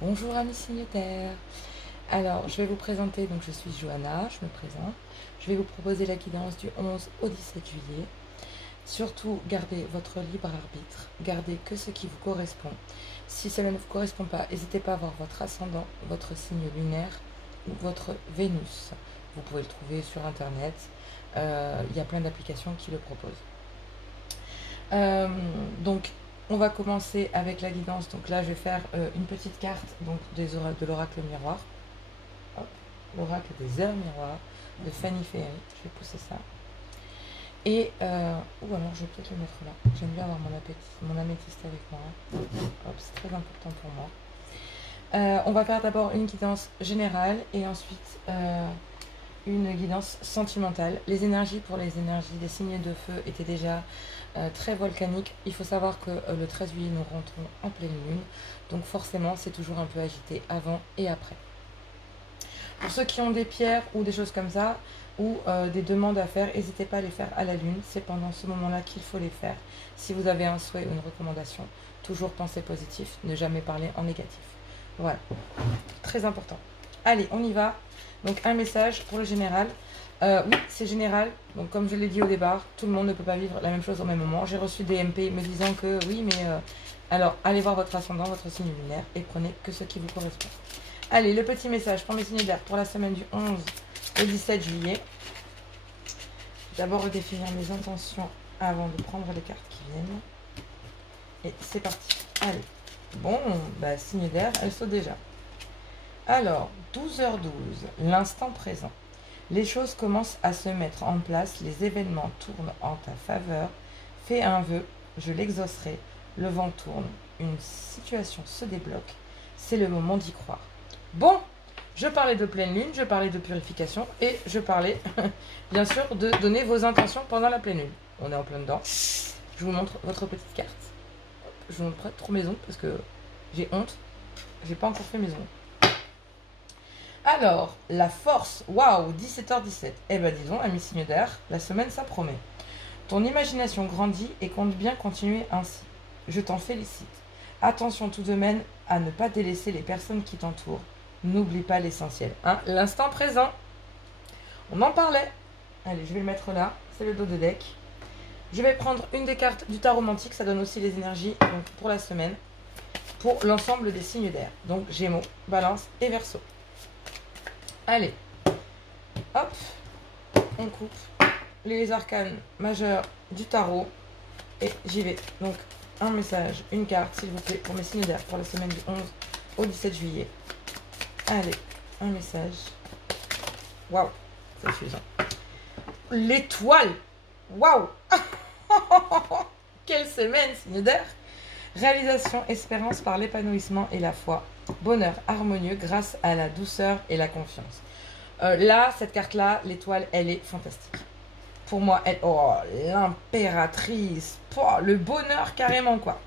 Bonjour amis signataires. Alors, je vais vous présenter, donc je suis Johanna, je me présente. Je vais vous proposer la guidance du 11 au 17 juillet. Surtout, gardez votre libre arbitre, gardez que ce qui vous correspond. Si cela ne vous correspond pas, n'hésitez pas à voir votre ascendant, votre signe lunaire ou votre Vénus. Vous pouvez le trouver sur internet, il y a plein d'applications qui le proposent. Donc, on va commencer avec la guidance. Donc là, je vais faire une petite carte donc, de l'oracle miroir. L'oracle des heures miroirs de Fanny Ferry. Je vais pousser ça. Et, ou alors je vais peut-être le mettre là. J'aime bien avoir mon améthyste avec moi. Hop, c'est très important pour moi. On va faire d'abord une guidance générale et ensuite une guidance sentimentale. Les énergies pour les énergies des signes de feu étaient déjà très volcaniques. Il faut savoir que le 13 juillet, nous rentrons en pleine lune. Donc forcément, c'est toujours un peu agité avant et après. Pour ceux qui ont des pierres ou des choses comme ça, ou des demandes à faire, n'hésitez pas à les faire à la lune. C'est pendant ce moment-là qu'il faut les faire. Si vous avez un souhait ou une recommandation, toujours penser positif, ne jamais parler en négatif. Voilà, très important. Allez, on y va. Donc un message pour le général. Oui, c'est général. Donc comme je l'ai dit au départ, tout le monde ne peut pas vivre la même chose au même moment. J'ai reçu des MP me disant que oui, mais alors allez voir votre ascendant, votre signe lunaire et prenez que ce qui vous correspond. Allez, le petit message pour mes signes d'air pour la semaine du 11 au 17 juillet. D'abord redéfinir mes intentions avant de prendre les cartes qui viennent. Et c'est parti. Allez. Bon, bah signe d'air, elle saute déjà. Alors, 12h12, l'instant présent. Les choses commencent à se mettre en place, les événements tournent en ta faveur. Fais un vœu, je l'exaucerai. Le vent tourne, une situation se débloque. C'est le moment d'y croire. Bon, je parlais de pleine lune, je parlais de purification et je parlais bien sûr de donner vos intentions pendant la pleine lune. On est en plein dedans. Je vous montre votre petite carte. Je vous montre pas trop mes ongles parce que j'ai honte. J'ai pas encore fait mes ongles. Alors, la force, waouh, 17h17. Eh ben disons, ami signe d'air, la semaine ça promet. Ton imagination grandit et compte bien continuer ainsi. Je t'en félicite. Attention tout de même à ne pas délaisser les personnes qui t'entourent. N'oublie pas l'essentiel. Hein, l'instant présent. On en parlait. Allez, je vais le mettre là. C'est le dos de deck. Je vais prendre une des cartes du tarot romantique. Ça donne aussi les énergies donc, pour la semaine. Pour l'ensemble des signes d'air. Donc Gémeaux, Balance et Verseau. Allez. Hop. On coupe les arcanes majeures du tarot. Et j'y vais. Donc, un message, une carte, s'il vous plaît, pour mes signes d'air pour la semaine du 11 au 17 juillet. Allez, un message. Waouh, c'est suffisant. L'étoile. Waouh. Quelle semaine, signe d'air. Réalisation, espérance par l'épanouissement et la foi. Bonheur harmonieux grâce à la douceur et la confiance. Là, cette carte-là, l'étoile, elle est fantastique. Pour moi, elle... Oh, l'impératrice. Oh, le bonheur carrément, quoi.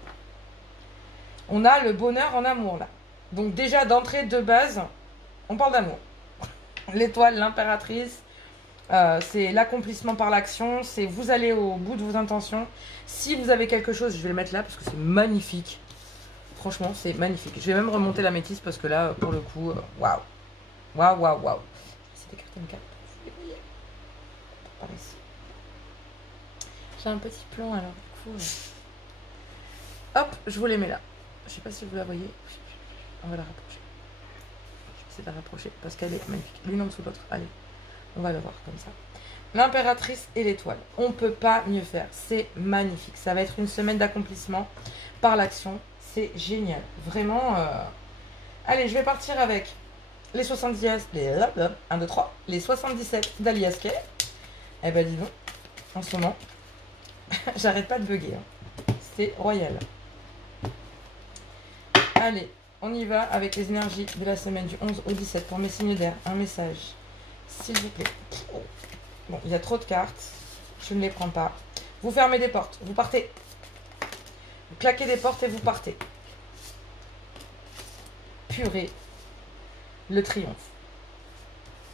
On a le bonheur en amour, là. Donc déjà, d'entrée de base, on parle d'amour. L'étoile, l'impératrice, c'est l'accomplissement par l'action. C'est vous allez au bout de vos intentions. Si vous avez quelque chose, je vais le mettre là parce que c'est magnifique. Franchement, c'est magnifique. Je vais même remonter la métisse parce que là, pour le coup, waouh. Waouh, waouh, waouh. C'est écarté une carte. Par ici. J'ai un petit plan alors, du coup. Hop, je vous les mets là. Je sais pas si vous la voyez. On va la rapprocher. Je vais essayer de la rapprocher parce qu'elle est magnifique. L'une en dessous de l'autre. Allez, on va la voir comme ça. L'impératrice et l'étoile. On ne peut pas mieux faire. C'est magnifique. Ça va être une semaine d'accomplissement par l'action. C'est génial. Vraiment. Allez, je vais partir avec les 70. Les 1, 2, 3. Les 77 d'Alias Kay. Eh ben, dis donc. En ce moment, j'arrête pas de bugger. Hein. C'est royal. Allez, on y va avec les énergies de la semaine du 11 au 17 pour mes signes d'air. Un message, s'il vous plaît. Bon, il y a trop de cartes. Je ne les prends pas. Vous fermez des portes. Vous partez. Vous claquez des portes et vous partez. Purée. Le triomphe.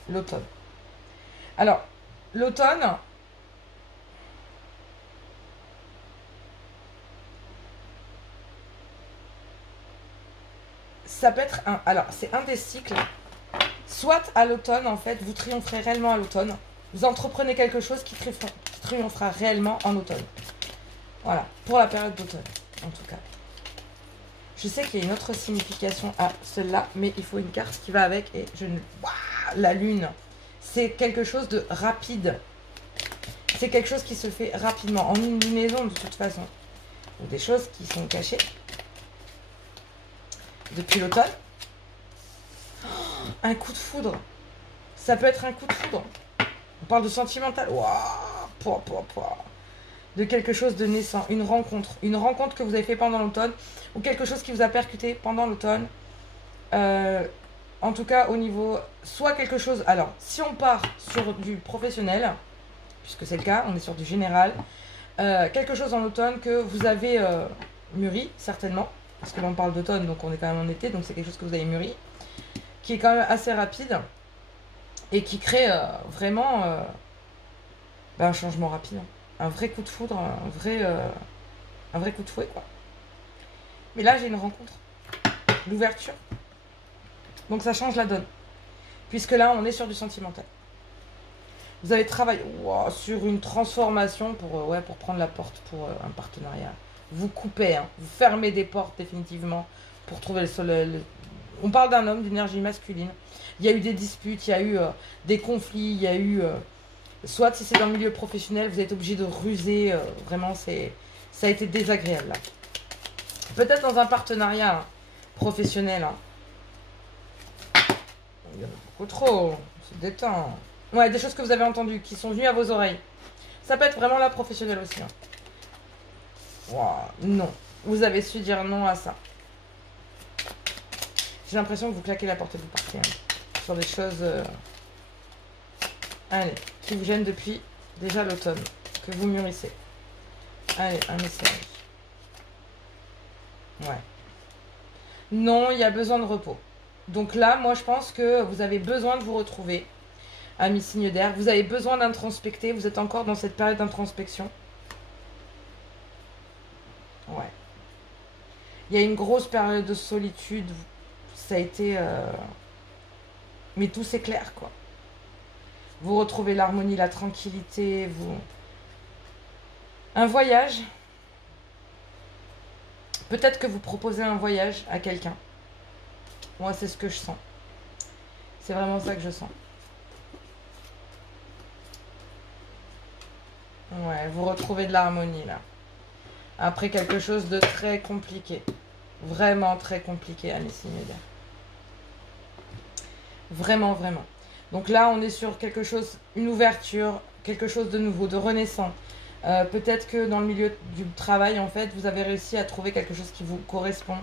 L'automne. Alors, l'automne... ça peut être un... Alors, c'est un des cycles. Soit à l'automne, en fait, vous triompherez réellement à l'automne. Vous entreprenez quelque chose qui triomphera réellement en automne. Voilà, pour la période d'automne, en tout cas. Je sais qu'il y a une autre signification à celle-là, mais il faut une carte qui va avec. Et je ne... Waouh, la lune, c'est quelque chose de rapide. C'est quelque chose qui se fait rapidement, en une lunaison de toute façon. Ou des choses qui sont cachées depuis l'automne. Oh, un coup de foudre. Ça peut être un coup de foudre. On parle de sentimental. Waouh, de quelque chose de naissant, une rencontre que vous avez fait pendant l'automne, ou quelque chose qui vous a percuté pendant l'automne. En tout cas, au niveau, soit quelque chose, alors, si on part sur du professionnel, puisque c'est le cas, on est sur du général, quelque chose en automne que vous avez mûri, certainement, parce que là on parle d'automne, donc on est quand même en été, donc c'est quelque chose que vous avez mûri, qui est quand même assez rapide, et qui crée vraiment un changement rapide. Un vrai coup de foudre, un vrai coup de fouet, quoi. Mais là, j'ai une rencontre. L'ouverture. Donc, ça change la donne. Puisque là, on est sur du sentimental. Vous avez travaillé sur une transformation pour prendre la porte pour un partenariat. Vous coupez, hein, vous fermez des portes définitivement pour trouver le soleil. On parle d'un homme, d'énergie masculine. Il y a eu des disputes, il y a eu des conflits, il y a eu... soit si c'est dans le milieu professionnel, vous êtes obligé de ruser. Vraiment, ça a été désagréable. Là. Peut-être dans un partenariat professionnel. Hein. Il y en a beaucoup trop. C'est détend. Ouais, des choses que vous avez entendues, qui sont venues à vos oreilles. Ça peut être vraiment là professionnel aussi. Hein. Wow, non. Vous avez su dire non à ça. J'ai l'impression que vous claquez la porte et vous partez. Hein. Sur des choses... Allez, qui vous gênent depuis déjà l'automne, que vous mûrissez. Allez, un message. Ouais. Non, il y a besoin de repos. Donc là, moi, je pense que vous avez besoin de vous retrouver, amis signes d'air. Vous avez besoin d'introspecter. Vous êtes encore dans cette période d'introspection. Ouais. Il y a une grosse période de solitude. Ça a été... Mais tout s'éclaire, quoi. Vous retrouvez l'harmonie, la tranquillité, vous... Un voyage. Peut-être que vous proposez un voyage à quelqu'un. Moi, c'est ce que je sens. C'est vraiment ça que je sens. Ouais, vous retrouvez de l'harmonie, là. Après quelque chose de très compliqué. Vraiment très compliqué, amis signes d'air. Vraiment, vraiment. Donc là, on est sur quelque chose, une ouverture, quelque chose de nouveau, de renaissant. Peut-être que dans le milieu du travail, en fait, vous avez réussi à trouver quelque chose qui vous correspond,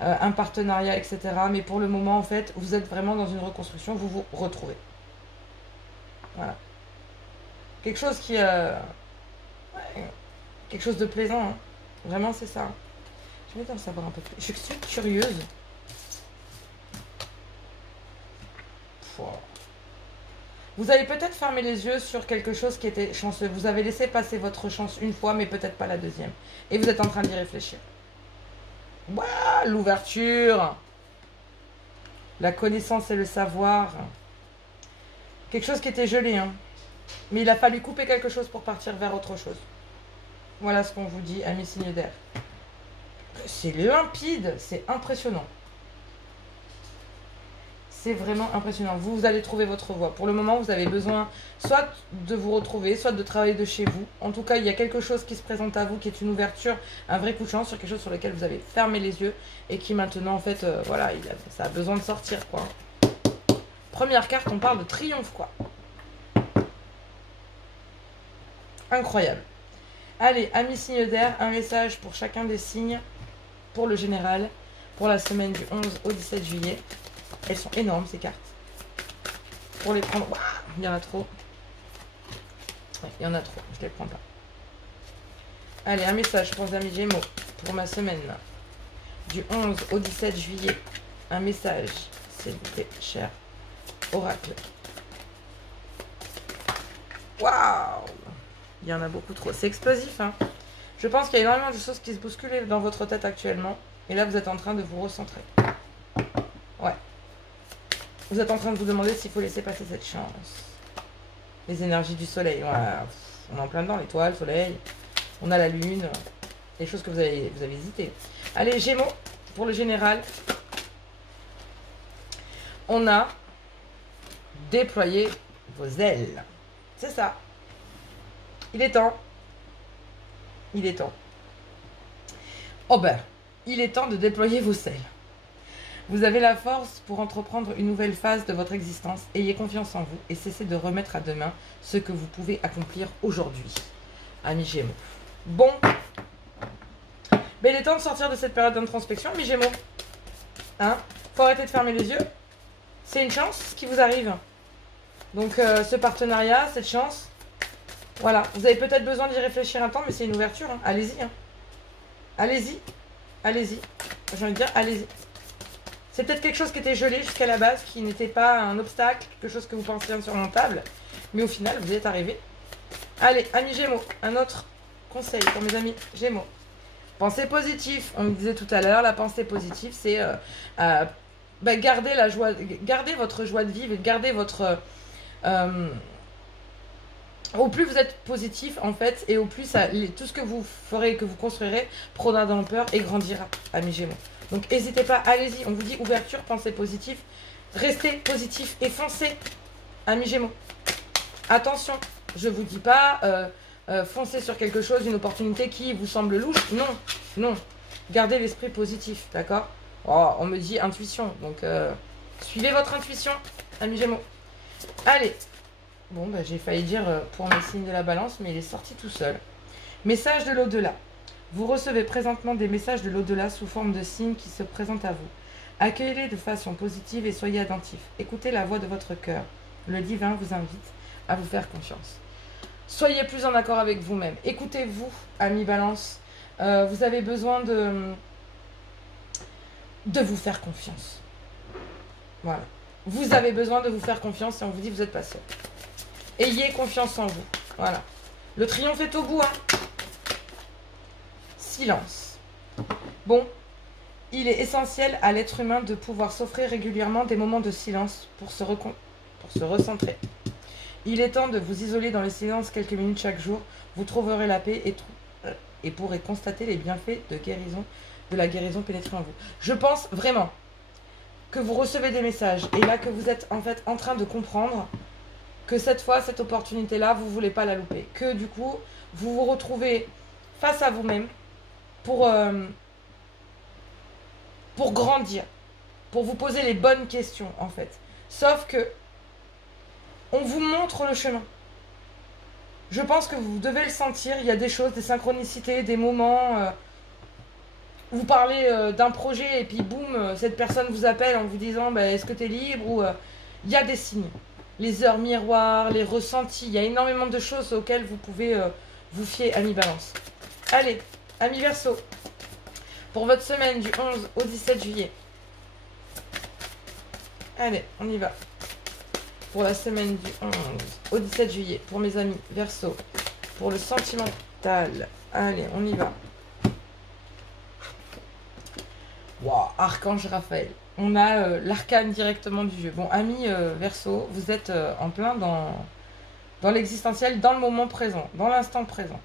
un partenariat, etc. Mais pour le moment, en fait, vous êtes vraiment dans une reconstruction, vous vous retrouvez. Voilà. Quelque chose qui... quelque chose de plaisant, hein. Vraiment, c'est ça. Je vais en savoir un peu plus. Je suis curieuse. Vous avez peut-être fermé les yeux sur quelque chose qui était chanceux. Vous avez laissé passer votre chance une fois, mais peut-être pas la deuxième. Et vous êtes en train d'y réfléchir. Waouh, l'ouverture. La connaissance et le savoir. Quelque chose qui était gelé, hein. Mais il a fallu couper quelque chose pour partir vers autre chose. Voilà ce qu'on vous dit, amis signes d'air. C'est limpide, c'est impressionnant. C'est vraiment impressionnant. Vous allez trouver votre voie. Pour le moment, vous avez besoin soit de vous retrouver, soit de travailler de chez vous. En tout cas, il y a quelque chose qui se présente à vous, qui est une ouverture, un vrai coup de chance sur quelque chose sur lequel vous avez fermé les yeux et qui maintenant, en fait, voilà, ça a besoin de sortir, quoi. Première carte, on parle de triomphe, quoi. Incroyable. Allez, amis signes d'air, un message pour chacun des signes, pour le général, pour la semaine du 11 au 17 juillet. Elles sont énormes, ces cartes. Pour les prendre... Ouah, il y en a trop. Ouais, il y en a trop. Je ne les prends pas. Allez, un message pour les amis Gémeaux. Pour ma semaine. Du 11 au 17 juillet. Un message, s'il vous plaît, cher oracle. Waouh! Il y en a beaucoup trop. C'est explosif, hein. Je pense qu'il y a énormément de choses qui se bousculent dans votre tête actuellement. Et là, vous êtes en train de vous recentrer. Vous êtes en train de vous demander s'il faut laisser passer cette chance. Les énergies du soleil. Voilà. On est en plein dedans, l'étoile, le soleil. On a la lune. Les choses que vous avez hésité. Allez, Gémeaux, pour le général. On a déployé vos ailes. C'est ça. Il est temps. Il est temps. Oh ben, il est temps de déployer vos ailes. Vous avez la force pour entreprendre une nouvelle phase de votre existence. Ayez confiance en vous et cessez de remettre à demain ce que vous pouvez accomplir aujourd'hui. Amis Gémeaux. Bon. Mais il est temps de sortir de cette période d'introspection, amis Gémeaux. Hein? Faut arrêter de fermer les yeux. C'est une chance ce qui vous arrive. Donc ce partenariat, cette chance. Voilà. Vous avez peut-être besoin d'y réfléchir un temps, mais c'est une ouverture. Hein. Allez-y. Hein. Allez-y. Allez-y. J'ai envie de dire, allez-y. C'est peut-être quelque chose qui était gelé jusqu'à la base, qui n'était pas un obstacle, quelque chose que vous pensiez insurmontable. Mais au final, vous y êtes arrivé. Allez, amis Gémeaux, un autre conseil pour mes amis Gémeaux. Pensée positive. On me disait tout à l'heure, la pensée positive, c'est garder la joie, garder votre joie de vivre et garder votre... au plus vous êtes positif, en fait, et au plus tout ce que vous ferez, que vous construirez, prendra de l'ampleur et grandira, amis Gémeaux. Donc, n'hésitez pas, allez-y. On vous dit ouverture, pensée positive. Restez positif et foncez, amis Gémeaux. Attention, je ne vous dis pas foncez sur quelque chose, une opportunité qui vous semble louche. Non, non. Gardez l'esprit positif, d'accord? Oh, on me dit intuition, donc suivez votre intuition, amis Gémeaux. Allez. Bon, bah, j'ai failli dire pour mes signes de la balance, mais il est sorti tout seul. Message de l'au-delà. Vous recevez présentement des messages de l'au-delà sous forme de signes qui se présentent à vous. Accueillez-les de façon positive et soyez attentifs. Écoutez la voix de votre cœur. Le divin vous invite à vous faire confiance. Soyez plus en accord avec vous-même. Écoutez-vous, amis Balance. Vous avez besoin de vous faire confiance. Voilà. Vous avez besoin de vous faire confiance et on vous dit vous n'êtes pas seul. Ayez confiance en vous. Voilà. Le triomphe est au bout, hein. Silence. Bon, il est essentiel à l'être humain de pouvoir s'offrir régulièrement des moments de silence pour se recentrer. Il est temps de vous isoler dans le silence quelques minutes chaque jour. Vous trouverez la paix et pourrez constater les bienfaits de la guérison pénétrée en vous. Je pense vraiment que vous recevez des messages et là que vous êtes en fait en train de comprendre que cette fois, cette opportunité-là, vous ne voulez pas la louper. Que du coup, vous vous retrouvez face à vous-même pour grandir, pour vous poser les bonnes questions en fait. Sauf que on vous montre le chemin. Je pense que vous devez le sentir. Il y a des choses, des synchronicités, des moments. Vous parlez d'un projet et puis boum, cette personne vous appelle en vous disant bah, est-ce que tu es libre ou il y a des signes. Les heures miroirs, les ressentis. Il y a énormément de choses auxquelles vous pouvez vous fier, amis Balance. Allez, amis Verseau. Pour votre semaine du 11 au 17 juillet. Allez, on y va. Pour la semaine du 11 au 17 juillet. Pour mes amis Verseau. Pour le sentimental. Allez, on y va. Wow, Archange Raphaël. On a l'arcane directement du jeu. Bon, amis Verseau, vous êtes en plein dans l'existentiel, dans le moment présent, dans l'instant présent.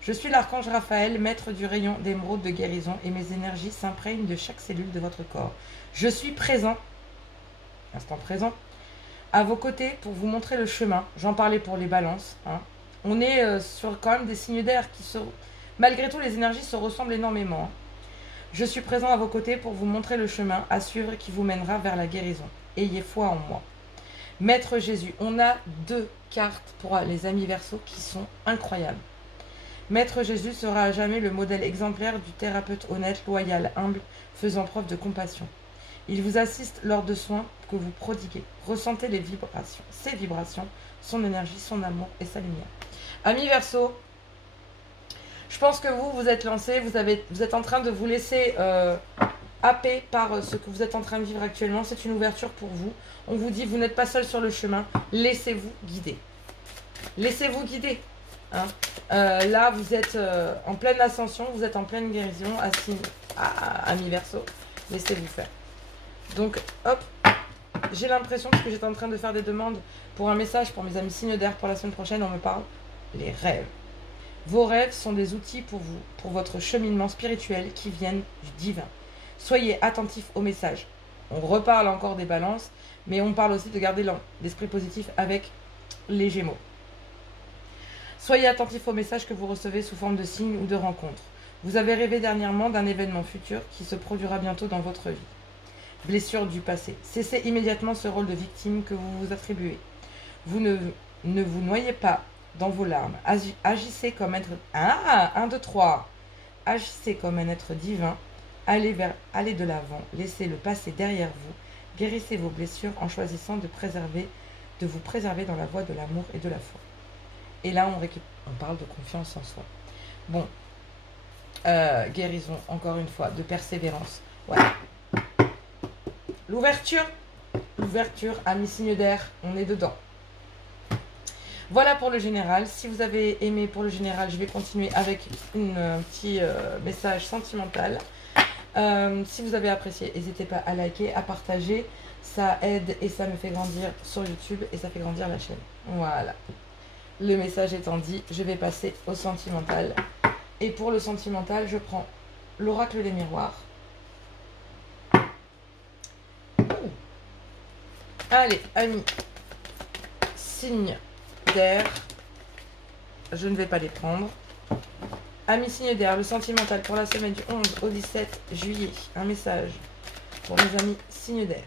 Je suis l'archange Raphaël, maître du rayon d'émeraude de guérison et mes énergies s'imprègnent de chaque cellule de votre corps. Je suis présent, instant présent, à vos côtés pour vous montrer le chemin. J'en parlais pour les balances. Hein. On est sur quand même des signes d'air qui se... Malgré tout, les énergies se ressemblent énormément. Hein. Je suis présent à vos côtés pour vous montrer le chemin à suivre qui vous mènera vers la guérison. Ayez foi en moi. Maître Jésus, on a 2 cartes pour les amis Verseaux qui sont incroyables. Maître Jésus sera à jamais le modèle exemplaire du thérapeute honnête, loyal, humble, faisant preuve de compassion. Il vous assiste lors de soins que vous prodiguez. Ressentez les vibrations, ses vibrations, son énergie, son amour et sa lumière. Amis Verseaux, je pense que vous êtes lancé, vous êtes en train de vous laisser happer par ce que vous êtes en train de vivre actuellement. C'est une ouverture pour vous. On vous dit, vous n'êtes pas seul sur le chemin. Laissez-vous guider. Laissez-vous guider. Hein. Là, vous êtes en pleine ascension, vous êtes en pleine guérison, amis Verseau. Laissez-vous faire. Donc, hop, j'ai l'impression, parce que j'étais en train de faire des demandes pour un message pour mes amis signes d'air pour la semaine prochaine, on me parle les rêves. Vos rêves sont des outils pour vous, pour votre cheminement spirituel qui viennent du divin. Soyez attentifs aux messages. On reparle encore des balances, mais on parle aussi de garder l'esprit positif avec les Gémeaux. Soyez attentifs aux messages que vous recevez sous forme de signes ou de rencontres. Vous avez rêvé dernièrement d'un événement futur qui se produira bientôt dans votre vie. Blessure du passé. Cessez immédiatement ce rôle de victime que vous vous attribuez. Vous ne vous noyez pas dans vos larmes. Agissez comme être... Ah 1, 2, 3. Agissez comme un être divin. Allez de l'avant. Laissez le passé derrière vous. Guérissez vos blessures en choisissant de vous préserver dans la voie de l'amour et de la foi. Et là, on parle de confiance en soi. Bon. Guérison, encore une fois, de persévérance. Voilà. L'ouverture, amis signe d'air, on est dedans. Voilà pour le général. Si vous avez aimé pour le général, je vais continuer avec un petit message sentimental. Si vous avez apprécié, n'hésitez pas à liker, à partager. Ça aide et ça me fait grandir sur YouTube et ça fait grandir la chaîne. Voilà. Le message étant dit, je vais passer au sentimental. Et pour le sentimental, je prends l'oracle des miroirs. Allez, amis, signe d'air, je ne vais pas les prendre. Amis signe d'air, le sentimental pour la semaine du 11 au 17 juillet. Un message pour mes amis signe d'air.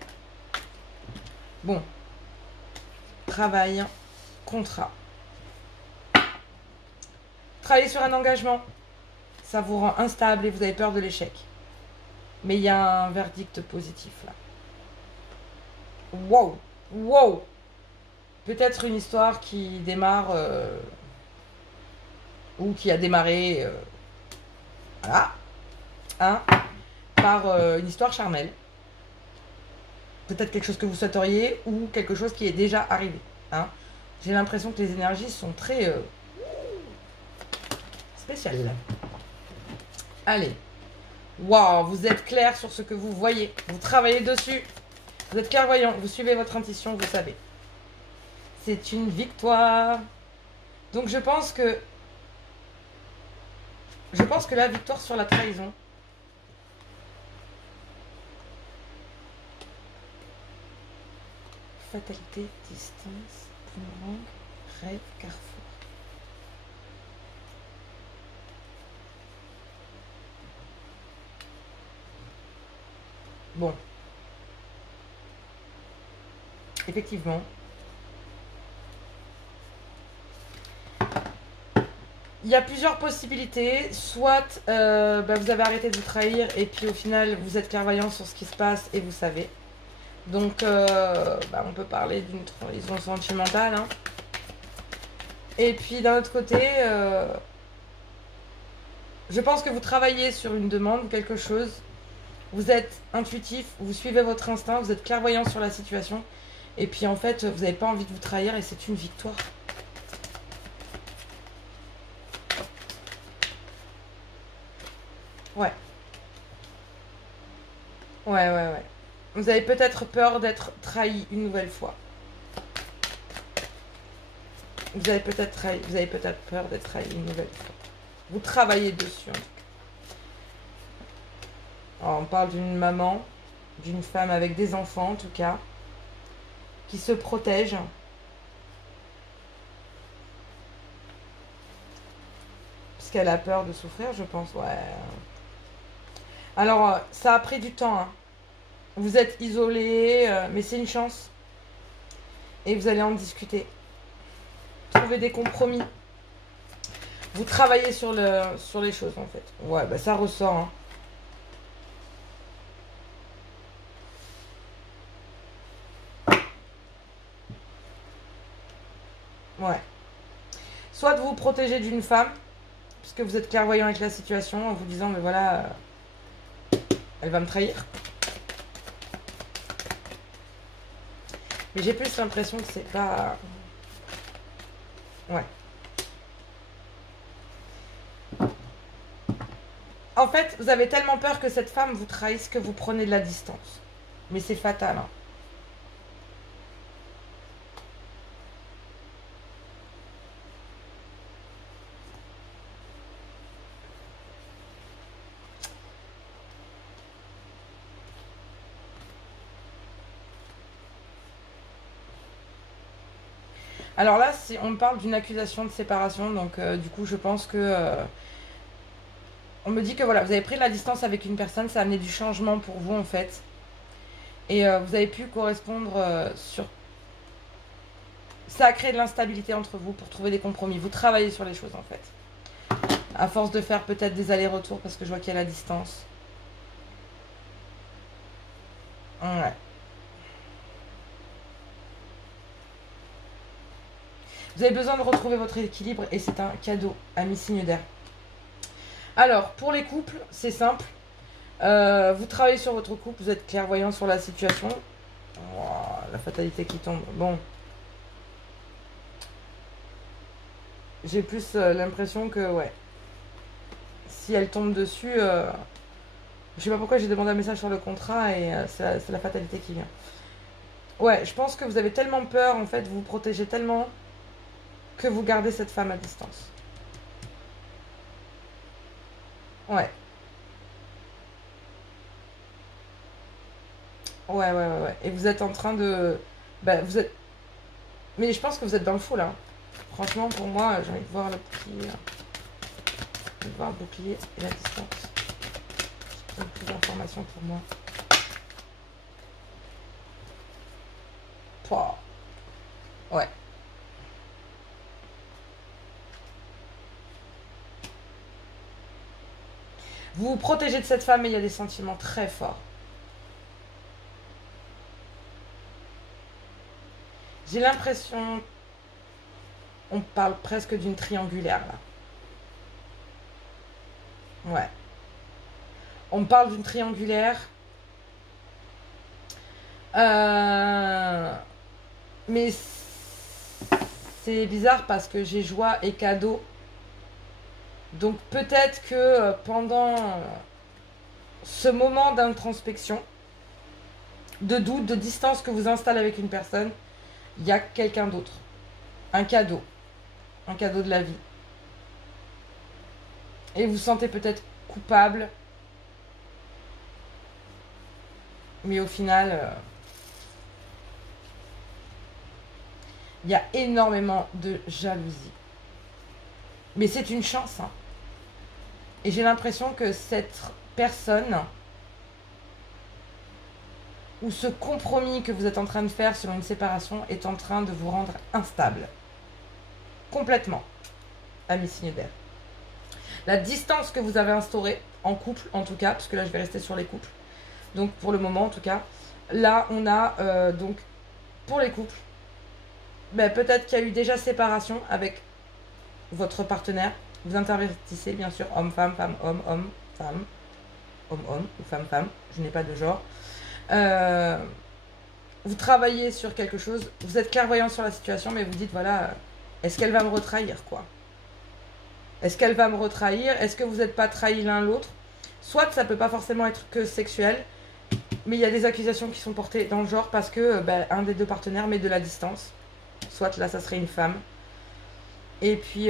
Bon, travail, contrat. Travailler sur un engagement, ça vous rend instable et vous avez peur de l'échec. Mais il y a un verdict positif là. Wow, wow. Peut-être une histoire qui démarre ou qui a démarré voilà, hein, par une histoire charnelle. Peut-être quelque chose que vous souhaiteriez ou quelque chose qui est déjà arrivé. Hein. J'ai l'impression que les énergies sont très spéciales. Allez. Waouh, vous êtes clair sur ce que vous voyez. Vous travaillez dessus. Vous êtes clairvoyant, vous suivez votre intuition, vous savez. C'est une victoire. Donc je pense que la victoire sur la trahison. Fatalité, distance, boomerang, rêve, carrefour. Bon. Effectivement. Il y a plusieurs possibilités. Soit vous avez arrêté de vous trahir et puis au final vous êtes clairvoyant sur ce qui se passe et vous savez. Donc on peut parler d'une trahison sentimentale. Hein. Et puis d'un autre côté, je pense que vous travaillez sur une demande, quelque chose. Vous êtes intuitif, vous suivez votre instinct, vous êtes clairvoyant sur la situation. Et puis en fait, vous n'avez pas envie de vous trahir et c'est une victoire. Ouais. Ouais. Vous avez peut-être peur d'être trahi une nouvelle fois. Vous avez peut-être peur d'être trahi une nouvelle fois. Vous travaillez dessus en tout cas. Alors, on parle d'une maman, d'une femme avec des enfants en tout cas, qui se protège. Parce qu'elle a peur de souffrir, je pense. Ouais. Alors, ça a pris du temps. Hein. Vous êtes isolés, mais c'est une chance. Et vous allez en discuter. Trouver des compromis. Vous travaillez sur les choses, en fait. Ouais, bah ça ressort. Hein. Ouais. Soit de vous protéger d'une femme, puisque vous êtes clairvoyant avec la situation, en vous disant, mais voilà, elle va me trahir. Mais j'ai plus l'impression que c'est pas... Ouais. En fait, vous avez tellement peur que cette femme vous trahisse que vous prenez de la distance. Mais c'est fatal. Hein. Alors là, on me parle d'une accusation de séparation, donc du coup, je pense que... on me dit que voilà, vous avez pris de la distance avec une personne, ça a amené du changement pour vous en fait. Et vous avez pu correspondre sur... Ça a créé de l'instabilité entre vous pour trouver des compromis. Vous travaillez sur les choses en fait. À force de faire peut-être des allers-retours parce que je vois qu'il y a la distance. Ouais. Vous avez besoin de retrouver votre équilibre et c'est un cadeau, ami signe d'air. Alors, pour les couples, c'est simple. Vous travaillez sur votre couple, vous êtes clairvoyant sur la situation. Oh, la fatalité qui tombe. Bon. J'ai plus l'impression que, ouais. Si elle tombe dessus, je sais pas pourquoi j'ai demandé un message sur le contrat et c'est la fatalité qui vient. Ouais, je pense que vous avez tellement peur, en fait, vous vous protégez tellement que vous gardez cette femme à distance. Ouais. Ouais. Et vous êtes en train de... Bah, vous êtes... Mais je pense que vous êtes dans le faux, là. Franchement, pour moi, j'ai envie de voir le bouclier. J'ai envie de voir le bouclier et la distance. J'ai plus d'informations pour moi. Pouah. Ouais. Vous vous protégez de cette femme et il y a des sentiments très forts. J'ai l'impression... On parle presque d'une triangulaire, là. Ouais. On me parle d'une triangulaire. Mais c'est bizarre parce que j'ai joie et cadeau. Donc peut-être que pendant ce moment d'introspection, de doute, de distance que vous installez avec une personne, il y a quelqu'un d'autre. Un cadeau. Un cadeau de la vie. Et vous vous sentez peut-être coupable. Mais au final, il y a énormément de jalousie. Mais c'est une chance. Hein. Et j'ai l'impression que cette personne, ou ce compromis que vous êtes en train de faire sur une séparation, est en train de vous rendre instable. Complètement. Ami signe d'air. La distance que vous avez instaurée, en couple en tout cas, parce que là je vais rester sur les couples. Donc pour le moment en tout cas. Là on a donc pour les couples, ben, peut-être qu'il y a eu déjà séparation avec votre partenaire. Vous intervertissez bien sûr homme-femme, femme-homme, homme-femme, homme-homme ou femme-femme. Je n'ai pas de genre. Vous travaillez sur quelque chose. Vous êtes clairvoyant sur la situation, mais vous dites voilà, est-ce qu'elle va me retrahir quoi? Est-ce qu'elle va me retrahir? Est-ce que vous n'êtes pas trahis l'un l'autre? Soit ça peut pas forcément être que sexuel, mais il y a des accusations qui sont portées dans le genre parce que un des deux partenaires met de la distance. Soit là ça serait une femme. Et puis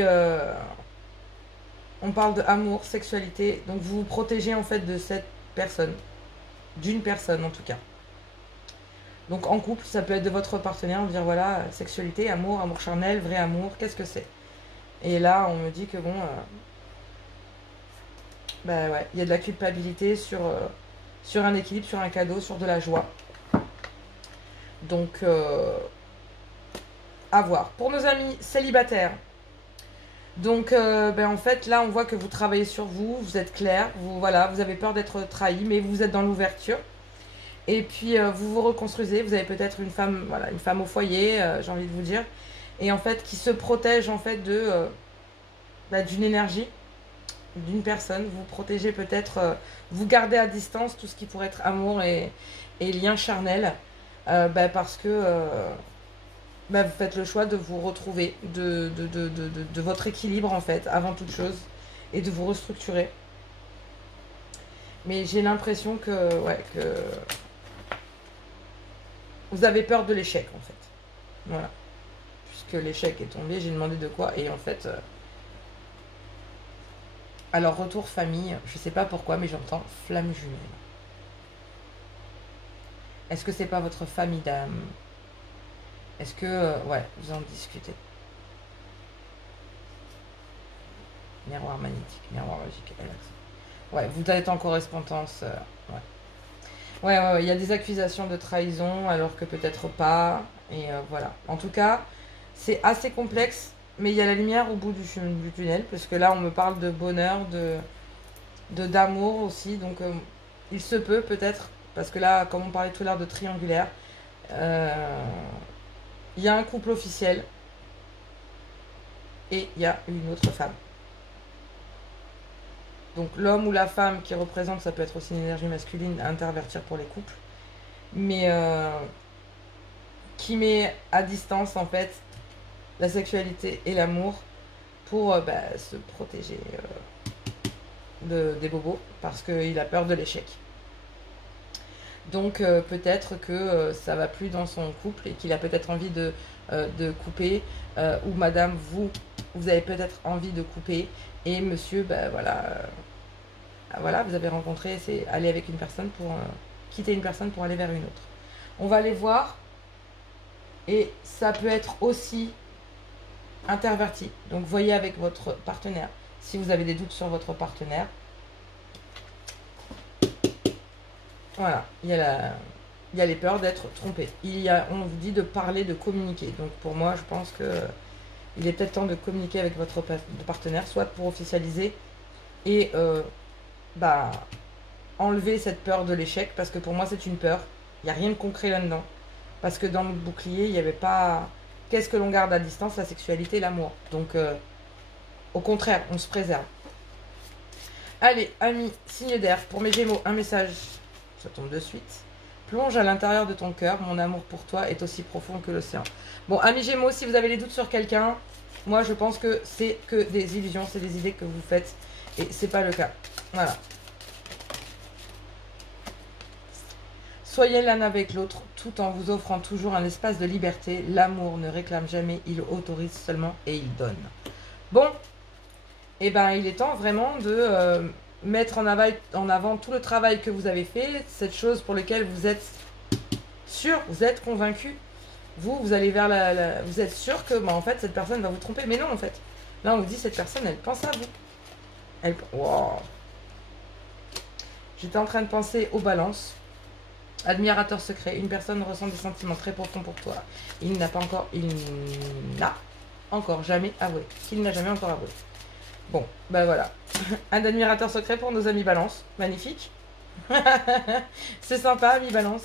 on parle d'amour, sexualité. Donc vous vous protégez en fait de cette personne. D'une personne en tout cas. Donc en couple, ça peut être de votre partenaire, dire voilà, sexualité, amour, amour charnel, vrai amour, qu'est-ce que c'est? Et là, on me dit que bon, ouais, il y a de la culpabilité sur un équilibre, sur un cadeau, sur de la joie. Donc, à voir. Pour nos amis célibataires, donc en fait, là, on voit que vous travaillez sur vous, vous êtes clair, vous avez peur d'être trahi, mais vous êtes dans l'ouverture. Et puis, vous vous reconstruisez, vous avez peut-être une femme au foyer, j'ai envie de vous dire. Et en fait, qui se protège en fait d'une énergie, d'une personne. Vous protégez peut-être, vous gardez à distance tout ce qui pourrait être amour et lien charnel, parce que vous faites le choix de vous retrouver, de votre équilibre en fait, avant toute chose, et de vous restructurer. Mais j'ai l'impression que vous avez peur de l'échec en fait. Voilà. Puisque l'échec est tombé, j'ai demandé de quoi, et en fait... Alors, retour famille, je sais pas pourquoi, mais j'entends flamme jumelle. Est-ce que c'est pas votre famille d'âme? Est-ce que, ouais, vous en discutez. Miroir magnétique, miroir magique, relax. Ouais, vous êtes en correspondance. Ouais. Ouais, il y a des accusations de trahison, alors que peut-être pas. Et voilà. En tout cas, c'est assez complexe, mais il y a la lumière au bout du tunnel, parce que là, on me parle de bonheur, d'amour aussi. Donc, il se peut peut-être, parce que là, comme on parlait tout à l'heure de triangulaire, il y a un couple officiel et il y a une autre femme. Donc l'homme ou la femme qui représente, ça peut être aussi une énergie masculine à intervertir pour les couples, mais qui met à distance en fait la sexualité et l'amour pour se protéger des bobos parce qu'il a peur de l'échec. Donc peut-être que ça va plus dans son couple et qu'il a peut-être envie de couper, ou madame, vous avez peut-être envie de couper, et monsieur, voilà, vous avez rencontré, c'est aller avec une personne pour quitter une personne pour aller vers une autre. On va aller voir, et ça peut être aussi interverti. Donc voyez avec votre partenaire. Si vous avez des doutes sur votre partenaire, voilà, il y a les peurs d'être trompé. On vous dit de parler, de communiquer. Donc pour moi, je pense que il est peut-être temps de communiquer avec votre partenaire, soit pour officialiser et enlever cette peur de l'échec, parce que pour moi c'est une peur. Il n'y a rien de concret là-dedans. Parce que dans le bouclier, il n'y avait pas... Qu'est-ce que l'on garde à distance? La sexualité, l'amour. Donc, au contraire, on se préserve. Allez, amis, signe d'air. Pour mes Gémeaux, un message. Ça tombe de suite. Plonge à l'intérieur de ton cœur. Mon amour pour toi est aussi profond que l'océan. Bon, amis Gémeaux, si vous avez des doutes sur quelqu'un, moi je pense que c'est que des illusions, c'est des idées que vous faites. Et c'est pas le cas. Voilà. Soyez l'un avec l'autre, tout en vous offrant toujours un espace de liberté. L'amour ne réclame jamais, il autorise seulement et il donne. Bon, et ben il est temps vraiment de mettre en avant tout le travail que vous avez fait, cette chose pour laquelle vous êtes sûr, vous êtes convaincu. Vous allez vers vous êtes sûr que en fait cette personne va vous tromper, mais non en fait. Là on vous dit cette personne elle pense à vous. Wow. J'étais en train de penser aux balances. Admirateur secret, une personne ressent des sentiments très profonds pour toi. Il n'a encore jamais avoué. Qu'il n'a jamais encore avoué. Bon, ben voilà. Un admirateur secret pour nos amis balance. Magnifique. C'est sympa, amis balance.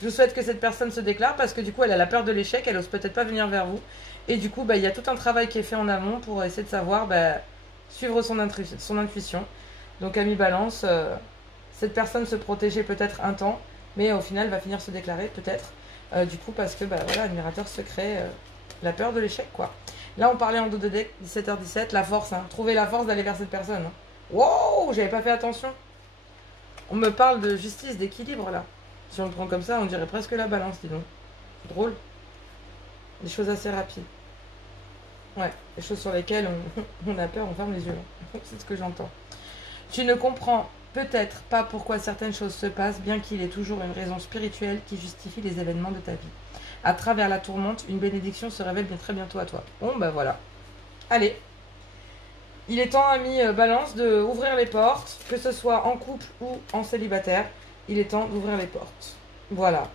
Je souhaite que cette personne se déclare parce que du coup, elle a la peur de l'échec. Elle ose peut-être pas venir vers vous. Et du coup, il y a tout un travail qui est fait en amont pour essayer de savoir, suivre son intuition. Donc, amis balance, cette personne se protégeait peut-être un temps. Mais au final, va finir se déclarer, peut-être. Du coup, parce que, voilà, admirateur secret, la peur de l'échec, quoi. Là, on parlait en dos de deck, 17h17, la force, hein. Trouver la force d'aller vers cette personne. Hein. Wow, j'avais pas fait attention. On me parle de justice, d'équilibre, là. Si on le prend comme ça, on dirait presque la balance, dis donc. Drôle. Des choses assez rapides. Ouais, des choses sur lesquelles on a peur, on ferme les yeux. C'est ce que j'entends. Tu ne comprends peut-être pas pourquoi certaines choses se passent, bien qu'il y ait toujours une raison spirituelle qui justifie les événements de ta vie. À travers la tourmente, une bénédiction se révèle bien très bientôt à toi. Bon, voilà. Allez. Il est temps, amis balance, d'ouvrir les portes, que ce soit en couple ou en célibataire. Il est temps d'ouvrir les portes. Voilà.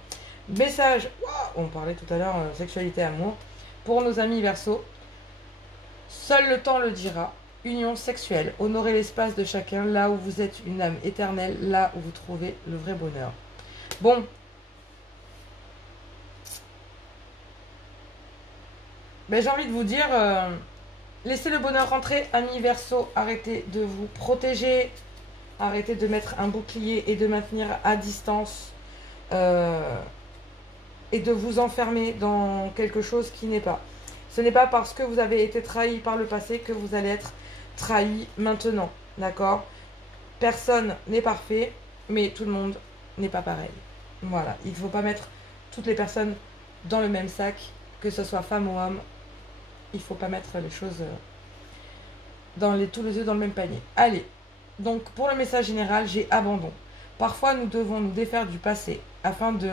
Message. Wow, on parlait tout à l'heure sexualité, amour. Pour nos amis Verseau. Seul le temps le dira. Union sexuelle, honorez l'espace de chacun, là où vous êtes une âme éternelle, là où vous trouvez le vrai bonheur. Bon. J'ai envie de vous dire, laissez le bonheur rentrer, amis Verseau, arrêtez de vous protéger, arrêtez de mettre un bouclier et de maintenir à distance, et de vous enfermer dans quelque chose qui n'est pas. Ce n'est pas parce que vous avez été trahi par le passé que vous allez être trahi maintenant, d'accord? Personne n'est parfait, mais tout le monde n'est pas pareil. Voilà, il ne faut pas mettre toutes les personnes dans le même sac, que ce soit femme ou homme. Il ne faut pas mettre les choses tous les œufs dans le même panier. Allez, donc pour le message général, j'ai abandon. Parfois, nous devons nous défaire du passé afin de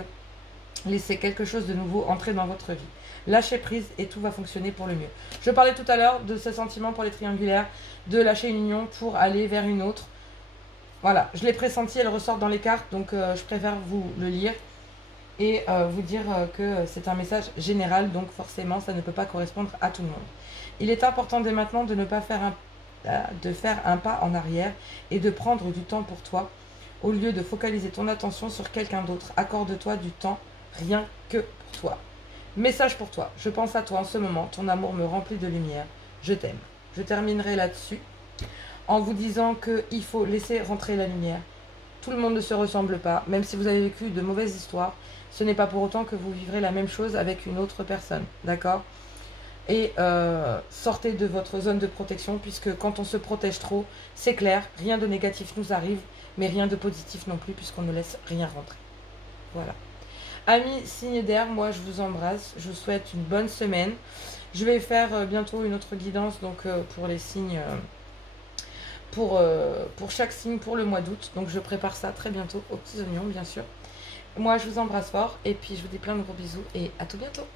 Laissez quelque chose de nouveau entrer dans votre vie. Lâchez prise et tout va fonctionner pour le mieux. Je parlais tout à l'heure de ce sentiment pour les triangulaires, de lâcher une union pour aller vers une autre. Voilà, je l'ai pressenti, elle ressort dans les cartes, donc je préfère vous le lire et vous dire que c'est un message général, donc forcément ça ne peut pas correspondre à tout le monde. Il est important dès maintenant de ne pas faire un pas en arrière et de prendre du temps pour toi au lieu de focaliser ton attention sur quelqu'un d'autre. Accorde-toi du temps, rien que pour toi. Message pour toi, je pense à toi en ce moment, ton amour me remplit de lumière, je t'aime. Je terminerai là-dessus en vous disant qu'il faut laisser rentrer la lumière. Tout le monde ne se ressemble pas, même si vous avez vécu de mauvaises histoires, ce n'est pas pour autant que vous vivrez la même chose avec une autre personne, d'accord? Et sortez de votre zone de protection, puisque quand on se protège trop, c'est clair, rien de négatif nous arrive, mais rien de positif non plus, puisqu'on ne laisse rien rentrer. Voilà. Amis signe d'air, moi je vous embrasse, je vous souhaite une bonne semaine. Je vais faire bientôt une autre guidance donc pour les signes, pour chaque signe pour le mois d'août. Donc je prépare ça très bientôt aux petits oignons bien sûr. Moi je vous embrasse fort et puis je vous dis plein de gros bisous et à tout bientôt.